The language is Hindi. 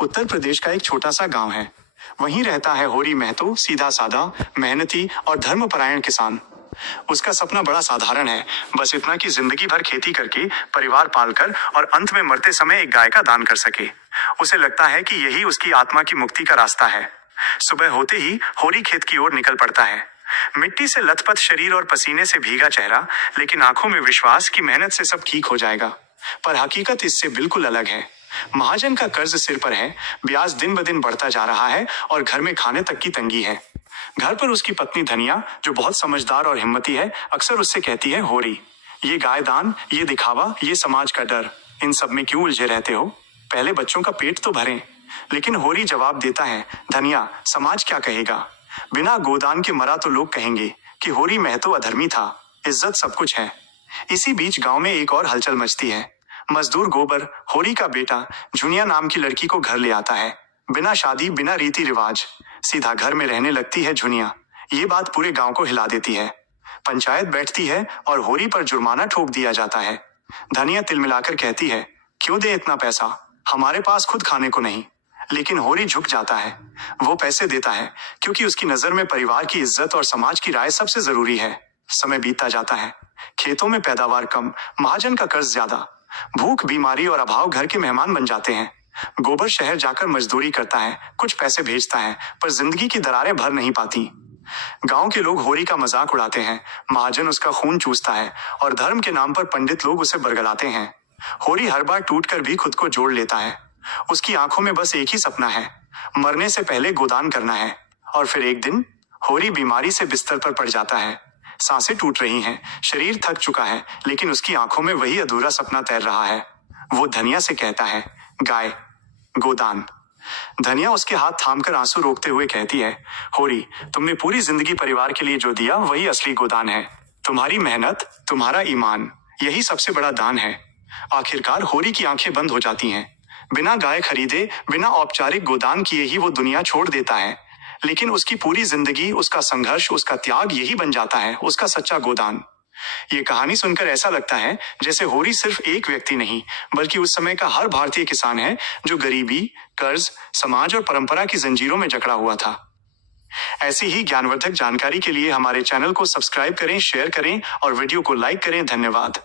उत्तर प्रदेश का एक छोटा सा गांव है। वहीं रहता है होरी महतो, सीधा साधा, मेहनती और धर्मपरायण किसान। उसका सपना बड़ा साधारण है, बस इतना कि जिंदगी भर खेती करके, परिवार पालकर और अंत में मरते समय एक गाय का दान कर सके। उसे लगता है कि यही उसकी आत्मा की मुक्ति का रास्ता है। सुबह होते ही होरी खेत की ओर निकल पड़ता है। मिट्टी से लथपथ शरीर और पसीने से भीगा चेहरा, लेकिन आंखों में विश्वास कि मेहनत से सब ठीक हो जाएगा। पर हकीकत इससे बिल्कुल अलग है। महाजन का कर्ज सिर पर है, ब्याज दिन ब दिन बढ़ता जा रहा है और घर में खाने तक की तंगी है। घर पर उसकी पत्नी धनिया, जो बहुत समझदार और हिम्मती है, अक्सर उससे कहती है, होरी, ये गाय दान, ये दिखावा, ये समाज का डर, इन सब में क्यों उलझे रहते हो? पहले बच्चों का पेट तो भरें। लेकिन होरी जवाब देता है, धनिया, समाज क्या कहेगा? बिना गोदान के मरा तो लोग कहेंगे कि होरी महतो अधर्मी था। इज्जत सब कुछ है। इसी बीच गांव में एक और हलचल मचती है। मजदूर गोबर, होरी का बेटा, झुनिया नाम की लड़की को घर ले आता है। बिना शादी, बिना रीति रिवाज, सीधा घर में रहने लगती है झुनिया। ये बात पूरे गांव को हिला देती है। पंचायत बैठती है और होरी पर जुर्माना ठोक दिया जाता है। धनिया तिलमिलाकर कहती है, क्यों दे इतना पैसा, हमारे पास खुद खाने को नहीं। लेकिन होरी झुक जाता है। वो पैसे देता है क्योंकि उसकी नजर में परिवार की इज्जत और समाज की राय सबसे जरूरी है। समय बीतता जाता है। खेतों में पैदावार कम, महाजन का कर्ज ज्यादा, भूख, बीमारी और अभाव घर के मेहमान बन जाते हैं। गोबर शहर जाकर मजदूरी करता है, कुछ पैसे भेजता है, पर जिंदगी की दरारें भर नहीं पाती। गांव के लोग होरी का मजाक उड़ाते हैं, महाजन उसका खून चूसता है और धर्म के नाम पर पंडित लोग उसे बरगलाते हैं। होरी हर बार टूटकर भी खुद को जोड़ लेता है। उसकी आंखों में बस एक ही सपना है, मरने से पहले गोदान करना है। और फिर एक दिन होरी बीमारी से बिस्तर पर पड़ जाता है। सांसें टूट रही हैं, शरीर थक चुका है, लेकिन उसकी आंखों में वही अधूरा सपना तैर रहा है। वो धनिया से कहता है, गाय, गोदान। धनिया उसके हाथ थामकर आंसू रोकते हुए कहती है, होरी, तुमने पूरी जिंदगी परिवार के लिए जो दिया वही असली गोदान है। तुम्हारी मेहनत, तुम्हारा ईमान, यही सबसे बड़ा दान है। आखिरकार होरी की आंखें बंद हो जाती हैं। बिना गाय खरीदे, बिना औपचारिक गोदान किए ही वो दुनिया छोड़ देता है। लेकिन उसकी पूरी जिंदगी, उसका संघर्ष, उसका त्याग यही बन जाता है उसका सच्चा गोदान। ये कहानी सुनकर ऐसा लगता है जैसे होरी सिर्फ एक व्यक्ति नहीं, बल्कि उस समय का हर भारतीय किसान है जो गरीबी, कर्ज, समाज और परंपरा की जंजीरों में जकड़ा हुआ था। ऐसी ही ज्ञानवर्धक जानकारी के लिए हमारे चैनल को सब्सक्राइब करें, शेयर करें और वीडियो को लाइक करें। धन्यवाद।